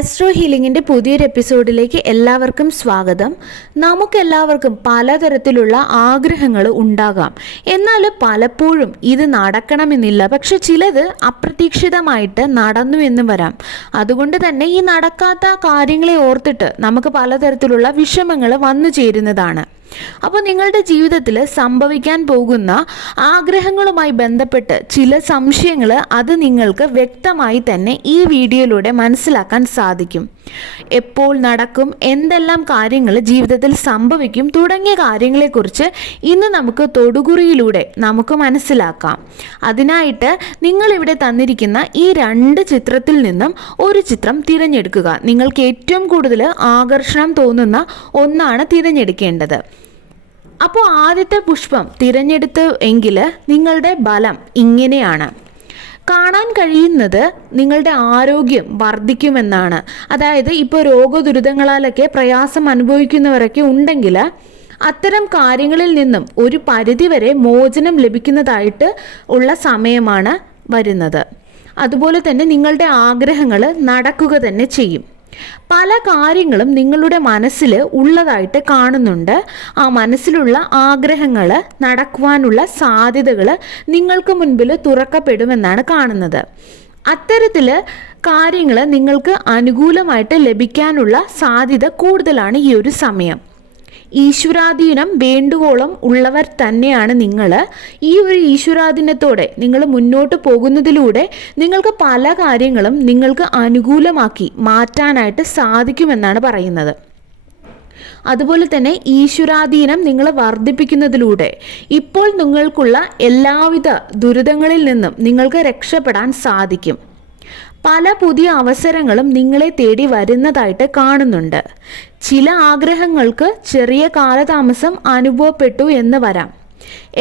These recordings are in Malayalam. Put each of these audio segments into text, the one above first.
ആസ്ട്രോ ഹീലിംഗിൻ്റെ പുതിയൊരു എപ്പിസോഡിലേക്ക് എല്ലാവർക്കും സ്വാഗതം. നമുക്കെല്ലാവർക്കും പലതരത്തിലുള്ള ആഗ്രഹങ്ങൾ ഉണ്ടാകാം. എന്നാൽ പലപ്പോഴും ഇത് നടക്കണമെന്നില്ല. പക്ഷെ ചിലത് അപ്രതീക്ഷിതമായിട്ട് നടന്നു എന്നും വരാം. അതുകൊണ്ട് തന്നെ ഈ നടക്കാത്ത കാര്യങ്ങളെ ഓർത്തിട്ട് നമുക്ക് പലതരത്തിലുള്ള വിഷമങ്ങൾ വന്നു ചേരുന്നതാണ്. അപ്പോൾ നിങ്ങളുടെ ജീവിതത്തിൽ സംഭവിക്കാൻ പോകുന്ന ആഗ്രഹങ്ങളുമായി ബന്ധപ്പെട്ട് ചില സംശയങ്ങൾ അത് നിങ്ങൾക്ക് വ്യക്തമായി തന്നെ ഈ വീഡിയോയിലൂടെ മനസ്സിലാക്കാൻ സാധിക്കും. എപ്പോൾ നടക്കും, എന്തെല്ലാം കാര്യങ്ങൾ ജീവിതത്തിൽ സംഭവിക്കും തുടങ്ങിയ കാര്യങ്ങളെക്കുറിച്ച് ഇന്ന് നമുക്ക് തൊടുകുറിയിലൂടെ നമുക്ക് മനസ്സിലാക്കാം. അതിനായിട്ട് നിങ്ങളിവിടെ തന്നിരിക്കുന്ന ഈ 2 ചിത്രത്തിൽ നിന്നും ഒരു ചിത്രം തിരഞ്ഞെടുക്കുക. നിങ്ങൾക്ക് ഏറ്റവും കൂടുതൽ ആകർഷണം തോന്നുന്ന ഒന്നാണ് തിരഞ്ഞെടുക്കേണ്ടത്. അപ്പോൾ ആദ്യത്തെ പുഷ്പം തിരഞ്ഞെടുത്ത് എങ്കിൽ നിങ്ങളുടെ ബലം ഇങ്ങനെയാണ്. കാണാൻ കഴിയുന്നത് നിങ്ങളുടെ ആരോഗ്യം വർദ്ധിക്കുമെന്നാണ്. അതായത് ഇപ്പോൾ രോഗദുരിതങ്ങളാലൊക്കെ പ്രയാസം അനുഭവിക്കുന്നവരൊക്കെ ഉണ്ടെങ്കിൽ അത്തരം കാര്യങ്ങളിൽ നിന്നും ഒരു പരിധിവരെ മോചനം ലഭിക്കുന്നതായിട്ട് ഉള്ള സമയമാണ് വരുന്നത്. അതുപോലെ തന്നെ നിങ്ങളുടെ ആഗ്രഹങ്ങൾ നടക്കുക തന്നെ ചെയ്യും. പല കാര്യങ്ങളും നിങ്ങളുടെ മനസ്സിൽ ഉള്ളതായിട്ട് കാണുന്നുണ്ട്. ആ മനസ്സിലുള്ള ആഗ്രഹങ്ങൾ നടക്കുവാനുള്ള സാധ്യതകൾ നിങ്ങൾക്ക് മുൻപിൽ തുറക്കപ്പെടുമെന്നാണ് കാണുന്നത്. അത്തരത്തിൽ കാര്യങ്ങൾ നിങ്ങൾക്ക് അനുകൂലമായിട്ട് ലഭിക്കാനുള്ള സാധ്യത കൂടുതലാണ് ഈ ഒരു സമയം. ഈശ്വരാധീനം വേണ്ടുവോളം ഉള്ളവർ തന്നെയാണ് നിങ്ങൾ. ഈ ഒരു ഈശ്വരാധീനത്തോടെ നിങ്ങൾ മുന്നോട്ട് പോകുന്നതിലൂടെ നിങ്ങൾക്ക് പല കാര്യങ്ങളും നിങ്ങൾക്ക് അനുകൂലമാക്കി മാറ്റാനായിട്ട് സാധിക്കുമെന്നാണ് പറയുന്നത്. അതുപോലെ തന്നെ ഈശ്വരാധീനം നിങ്ങൾ വർദ്ധിപ്പിക്കുന്നതിലൂടെ ഇപ്പോൾ നിങ്ങൾക്കുള്ള എല്ലാവിധ ദുരിതങ്ങളിൽ നിന്നും നിങ്ങൾക്ക് രക്ഷപ്പെടാൻ സാധിക്കും. പല പുതിയ അവസരങ്ങളും നിങ്ങളെ തേടി വരുന്നതായിട്ട് കാണുന്നുണ്ട്. ചില ആഗ്രഹങ്ങൾക്ക് ചെറിയ കാലതാമസം അനുഭവപ്പെട്ടു എന്ന് വരാം.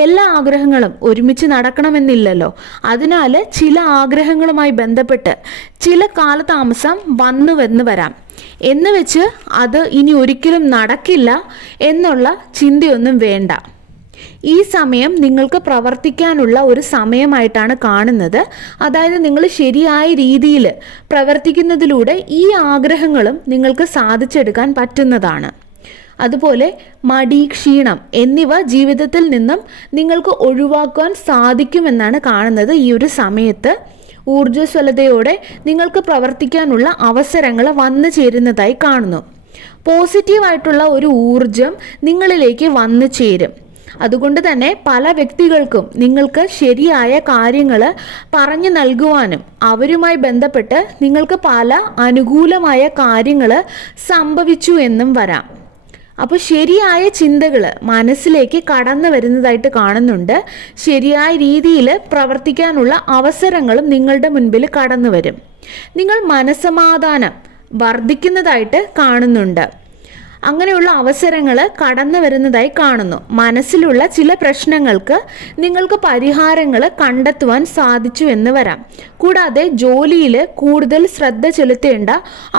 എല്ലാ ആഗ്രഹങ്ങളും ഒരുമിച്ച് നടക്കണമെന്നില്ലല്ലോ. അതിനാൽ ചില ആഗ്രഹങ്ങളുമായി ബന്ധപ്പെട്ട് ചില കാലതാമസം വന്നുവെന്ന് വരാം. എന്ന് വെച്ച് അത് ഇനി ഒരിക്കലും നടക്കില്ല എന്നുള്ള ചിന്തയൊന്നും വേണ്ട. ഈ സമയം നിങ്ങൾക്ക് പ്രവർത്തിക്കാനുള്ള ഒരു സമയമായിട്ടാണ് കാണുന്നത്. അതായത് നിങ്ങൾ ശരിയായ രീതിയിൽ പ്രവർത്തിക്കുന്നതിലൂടെ ഈ ആഗ്രഹങ്ങളും നിങ്ങൾക്ക് സാധിച്ചെടുക്കാൻ പറ്റുന്നതാണ്. അതുപോലെ മടി, ക്ഷീണം എന്നിവ ജീവിതത്തിൽ നിന്നും നിങ്ങൾക്ക് ഒഴിവാക്കാൻ സാധിക്കുമെന്നാണ് കാണുന്നത്. ഈ ഒരു സമയത്ത് ഊർജ്ജസ്വലതയോടെ നിങ്ങൾക്ക് പ്രവർത്തിക്കാനുള്ള അവസരങ്ങൾ വന്നു ചേരുന്നതായി കാണുന്നു. പോസിറ്റീവായിട്ടുള്ള ഒരു ഊർജം നിങ്ങളിലേക്ക് വന്നു ചേരും. അതുകൊണ്ട് തന്നെ പല വ്യക്തികൾക്കും നിങ്ങൾക്ക് ശരിയായ കാര്യങ്ങൾ പറഞ്ഞു നൽകുവാനും അവരുമായി ബന്ധപ്പെട്ട് നിങ്ങൾക്ക് പല അനുകൂലമായ കാര്യങ്ങൾ സംഭവിച്ചു എന്നും വരാം. അപ്പോൾ ശരിയായ ചിന്തകൾ മനസ്സിലേക്ക് കടന്നു വരുന്നതായിട്ട് കാണുന്നുണ്ട്. ശരിയായ രീതിയിൽ പ്രവർത്തിക്കാനുള്ള അവസരങ്ങളും നിങ്ങളുടെ മുൻപിൽ കടന്നു വരും. നിങ്ങൾ മനസ്സമാധാനം വർദ്ധിക്കുന്നതായിട്ട് കാണുന്നുണ്ട്. അങ്ങനെയുള്ള അവസരങ്ങൾ കടന്നു വരുന്നതായി കാണുന്നു. മനസ്സിലുള്ള ചില പ്രശ്നങ്ങൾക്ക് നിങ്ങൾക്ക് പരിഹാരങ്ങൾ കണ്ടെത്തുവാൻ സാധിച്ചു എന്ന് വരാം. കൂടാതെ ജോലിയിൽ കൂടുതൽ ശ്രദ്ധ ചെലുത്തേണ്ട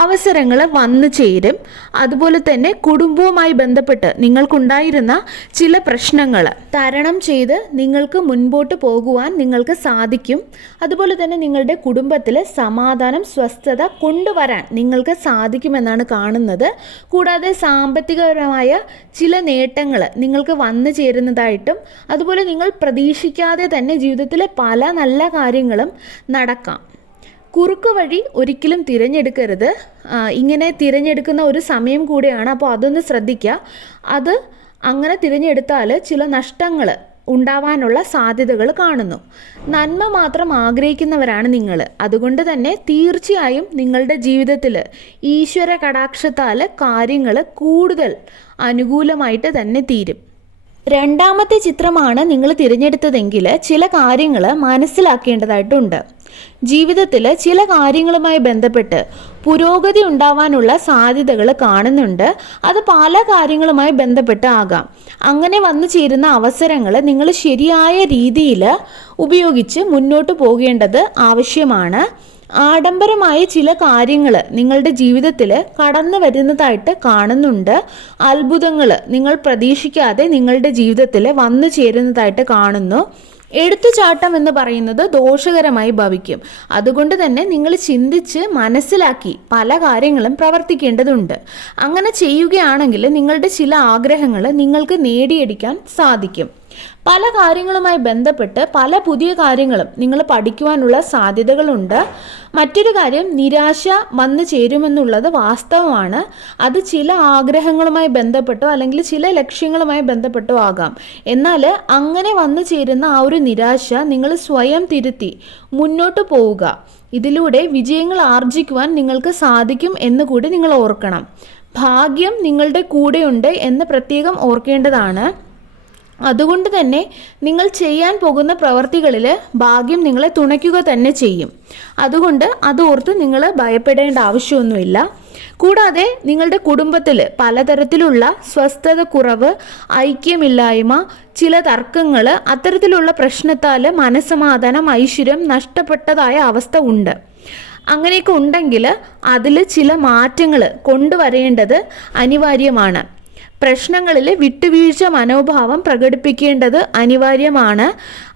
അവസരങ്ങൾ വന്നു ചേരും. അതുപോലെ തന്നെ കുടുംബവുമായി ബന്ധപ്പെട്ട് നിങ്ങൾക്കുണ്ടായിരുന്ന ചില പ്രശ്നങ്ങൾ തരണം ചെയ്ത് നിങ്ങൾക്ക് മുൻപോട്ട് പോകുവാൻ നിങ്ങൾക്ക് സാധിക്കും. അതുപോലെ തന്നെ നിങ്ങളുടെ കുടുംബത്തിൽ സമാധാനം, സ്വസ്ഥത കൊണ്ടുവരാൻ നിങ്ങൾക്ക് സാധിക്കുമെന്നാണ് കാണുന്നത്. കൂടാതെ സാമ്പത്തികപരമായ ചില നേട്ടങ്ങൾ നിങ്ങൾക്ക് വന്നു ചേരുന്നതായിട്ടും അതുപോലെ നിങ്ങൾ പ്രതീക്ഷിക്കാതെ തന്നെ ജീവിതത്തിലെ പല നല്ല കാര്യങ്ങളും നടക്കാം. കുറുക്ക് വഴി ഒരിക്കലും തിരഞ്ഞെടുക്കരുത്. ഇങ്ങനെ തിരഞ്ഞെടുക്കുന്ന ഒരു സമയം കൂടിയാണ്. അപ്പോൾ അതൊന്ന് ശ്രദ്ധിക്കുക. അത് അങ്ങനെ തിരഞ്ഞെടുത്താൽ ചില നഷ്ടങ്ങൾ ഉണ്ടാവാനുള്ള സാധ്യതകൾ കാണുന്നു. നന്മ മാത്രം ആഗ്രഹിക്കുന്നവരാണ് നിങ്ങൾ. അതുകൊണ്ട് തന്നെ തീർച്ചയായും നിങ്ങളുടെ ജീവിതത്തിൽ ഈശ്വര കടാക്ഷത്താൽ കാര്യങ്ങൾ കൂടുതൽ അനുകൂലമായിട്ട് തന്നെ തീരും. 2ാമത്തെ ചിത്രമാണ് നിങ്ങൾ തിരഞ്ഞെടുത്തതെങ്കിൽ ചില കാര്യങ്ങൾ മനസ്സിലാക്കേണ്ടതായിട്ടുണ്ട്. ജീവിതത്തിൽ ചില കാര്യങ്ങളുമായി ബന്ധപ്പെട്ട് പുരോഗതി ഉണ്ടാവാനുള്ള സാധ്യതകൾ കാണുന്നുണ്ട്. അത് പല കാര്യങ്ങളുമായി ബന്ധപ്പെട്ട് ആകാം. അങ്ങനെ വന്നു ചേരുന്ന അവസരങ്ങൾ നിങ്ങൾ ശരിയായ രീതിയിൽ ഉപയോഗിച്ച് മുന്നോട്ട് പോകേണ്ടത് ആവശ്യമാണ്. ആഡംബരമായ ചില കാര്യങ്ങൾ നിങ്ങളുടെ ജീവിതത്തിൽ കടന്നു വരുന്നതായിട്ട് കാണുന്നുണ്ട്. അത്ഭുതങ്ങൾ നിങ്ങൾ പ്രതീക്ഷിക്കാതെ നിങ്ങളുടെ ജീവിതത്തിൽ വന്നു ചേരുന്നതായിട്ട് കാണുന്നു. എടുത്തുചാട്ടം എന്ന് പറയുന്നത് ദോഷകരമായി ഭവിക്കും. അതുകൊണ്ട് തന്നെ നിങ്ങൾ ചിന്തിച്ച് മനസ്സിലാക്കി പല കാര്യങ്ങളും പ്രവർത്തിക്കേണ്ടതുണ്ട്. അങ്ങനെ ചെയ്യുകയാണെങ്കിൽ നിങ്ങളുടെ ചില ആഗ്രഹങ്ങൾ നിങ്ങൾക്ക് നേടിയെടുക്കാൻ സാധിക്കും. പല കാര്യങ്ങളുമായി ബന്ധപ്പെട്ട് പല പുതിയ കാര്യങ്ങളും നിങ്ങൾ പഠിക്കുവാനുള്ള സാധ്യതകളുണ്ട്. മറ്റൊരു കാര്യം, നിരാശ വന്നു ചേരുമെന്നുള്ളത് വാസ്തവമാണ്. അത് ചില ആഗ്രഹങ്ങളുമായി ബന്ധപ്പെട്ടോ അല്ലെങ്കിൽ ചില ലക്ഷ്യങ്ങളുമായി ബന്ധപ്പെട്ടോ ആകാം. എന്നാൽ അങ്ങനെ വന്നു ചേരുന്ന ആ ഒരു നിരാശ നിങ്ങൾ സ്വയം തിരുത്തി മുന്നോട്ട് പോവുക. ഇതിലൂടെ വിജയങ്ങൾ ആർജിക്കുവാൻ നിങ്ങൾക്ക് സാധിക്കും എന്ന് കൂടി നിങ്ങൾ ഓർക്കണം. ഭാഗ്യം നിങ്ങളുടെ കൂടെയുണ്ട് എന്ന് പ്രത്യേകം ഓർക്കേണ്ടതാണ്. അതുകൊണ്ട് തന്നെ നിങ്ങൾ ചെയ്യാൻ പോകുന്ന പ്രവർത്തികളിൽ ഭാഗ്യം നിങ്ങളെ തുണയ്ക്കുക തന്നെ ചെയ്യും. അതുകൊണ്ട് അതോർത്ത് നിങ്ങൾ ഭയപ്പെടേണ്ട ആവശ്യമൊന്നുമില്ല. കൂടാതെ നിങ്ങളുടെ കുടുംബത്തിൽ പലതരത്തിലുള്ള സ്വസ്ഥത കുറവ്, ഐക്യമില്ലായ്മ, ചില തർക്കങ്ങൾ, അത്തരത്തിലുള്ള പ്രശ്നത്താൽ മനസ്സമാധാനം, ഐശ്വര്യം നഷ്ടപ്പെട്ടതായ അവസ്ഥ ഉണ്ട്. അങ്ങനെയൊക്കെ ഉണ്ടെങ്കിൽ അതിൽ ചില മാറ്റങ്ങൾ കൊണ്ടുവരേണ്ടത് അനിവാര്യമാണ്. പ്രശ്നങ്ങളിൽ വിട്ടുവീഴ്ച മനോഭാവം പ്രകടിപ്പിക്കേണ്ടത് അനിവാര്യമാണ്.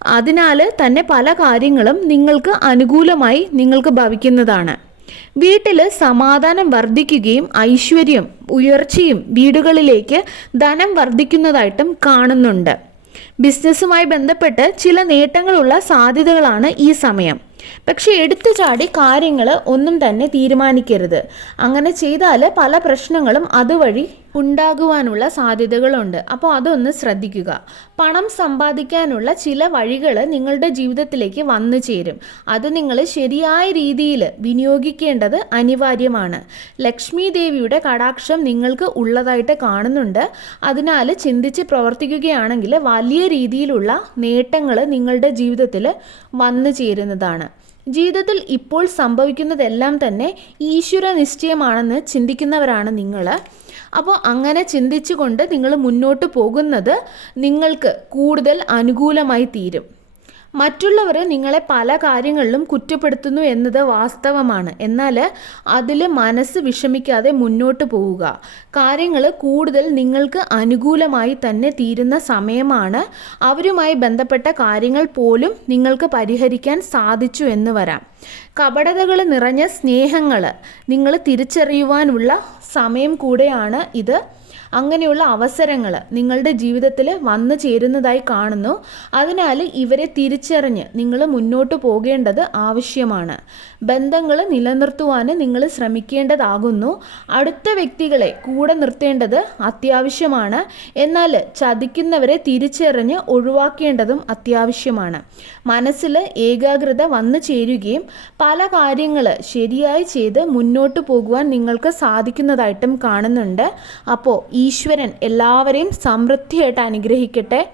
അതിനാൽ തന്നെ പല കാര്യങ്ങളും നിങ്ങൾക്ക് അനുകൂലമായി നിങ്ങൾക്ക് ഭവിക്കുന്നതാണ്. വീട്ടിൽ സമാധാനം വർദ്ധിക്കുകയും ഐശ്വര്യം ഉയർച്ചയും വീടുകളിലേക്ക് ധനം വർദ്ധിക്കുന്നതായിട്ടും കാണുന്നുണ്ട്. ബിസിനസ്സുമായി ബന്ധപ്പെട്ട് ചില നേട്ടങ്ങളുള്ള സാധ്യതകളാണ് ഈ സമയം. പക്ഷെ എടുത്തുചാടി കാര്യങ്ങൾ ഒന്നും തന്നെ തീരുമാനിക്കരുത്. അങ്ങനെ ചെയ്താൽ പല പ്രശ്നങ്ങളും അതുവഴി ഉണ്ടാകുവാനുള്ള സാധ്യതകളുണ്ട്. അപ്പോൾ അതൊന്ന് ശ്രദ്ധിക്കുക. പണം സമ്പാദിക്കാനുള്ള ചില വഴികൾ നിങ്ങളുടെ ജീവിതത്തിലേക്ക് വന്നു ചേരും. അത് നിങ്ങൾ ശരിയായ രീതിയിൽ വിനിയോഗിക്കേണ്ടത് അനിവാര്യമാണ്. ലക്ഷ്മി ദേവിയുടെ കടാക്ഷം നിങ്ങൾക്ക് ഉള്ളതായിട്ട് കാണുന്നുണ്ട്. അതിനാൽ ചിന്തിച്ച് പ്രവർത്തിക്കുകയാണെങ്കിൽ വലിയ രീതിയിലുള്ള നേട്ടങ്ങൾ നിങ്ങളുടെ ജീവിതത്തിൽ വന്നു ചേരുന്നതാണ്. ജീവിതത്തിൽ ഇപ്പോൾ സംഭവിക്കുന്നതെല്ലാം തന്നെ ഈശ്വര നിശ്ചയമാണെന്ന് ചിന്തിക്കുന്നവരാണ് നിങ്ങൾ. അപ്പോൾ അങ്ങനെ ചിന്തിച്ചുകൊണ്ട് നിങ്ങൾ മുന്നോട്ട് പോകുന്നത് നിങ്ങൾക്ക് കൂടുതൽ അനുകൂലമായി തീരും. മറ്റുള്ളവർ നിങ്ങളെ പല കാര്യങ്ങളിലും കുറ്റപ്പെടുത്തുന്നു എന്നത് വാസ്തവമാണ്. എന്നാൽ അതിൽ മനസ്സ് വിഷമിക്കാതെ മുന്നോട്ട് പോവുക. കാര്യങ്ങൾ കൂടുതൽ നിങ്ങൾക്ക് അനുകൂലമായി തന്നെ തീരുന്ന സമയമാണ്. അവരുമായി ബന്ധപ്പെട്ട കാര്യങ്ങൾ പോലും നിങ്ങൾക്ക് പരിഹരിക്കാൻ സാധിച്ചു എന്ന് വരാം. കപടതകൾ നിറഞ്ഞ സ്നേഹങ്ങൾ നിങ്ങൾ തിരിച്ചറിയുവാനുള്ള സമയം കൂടെയാണ് ഇത്. അങ്ങനെയുള്ള അവസരങ്ങൾ നിങ്ങളുടെ ജീവിതത്തിൽ വന്നു ചേരുന്നതായി കാണുന്നു. അതിനാൽ ഇവരെ തിരിച്ചറിഞ്ഞ് നിങ്ങൾ മുന്നോട്ട് പോകേണ്ടത് ആവശ്യമാണ്. ബന്ധങ്ങൾ നിലനിർത്തുവാൻ നിങ്ങൾ ശ്രമിക്കേണ്ടതാകുന്നു. അടുത്ത വ്യക്തികളെ കൂടെ നിർത്തേണ്ടത് അത്യാവശ്യമാണ്. എന്നാൽ ചതിക്കുന്നവരെ തിരിച്ചറിഞ്ഞ് ഒഴിവാക്കേണ്ടതും അത്യാവശ്യമാണ്. മനസ്സിൽ ഏകാഗ്രത വന്നു ചേരുകയും പല കാര്യങ്ങൾ ശരിയായി ചെയ്ത് മുന്നോട്ട് പോകുവാൻ നിങ്ങൾക്ക് സാധിക്കുന്നതായിട്ടും കാണുന്നുണ്ട്. അപ്പോൾ ഈശ്വരൻ എല്ലാവരെയും സമൃദ്ധിയായിട്ട് അനുഗ്രഹിക്കട്ടെ.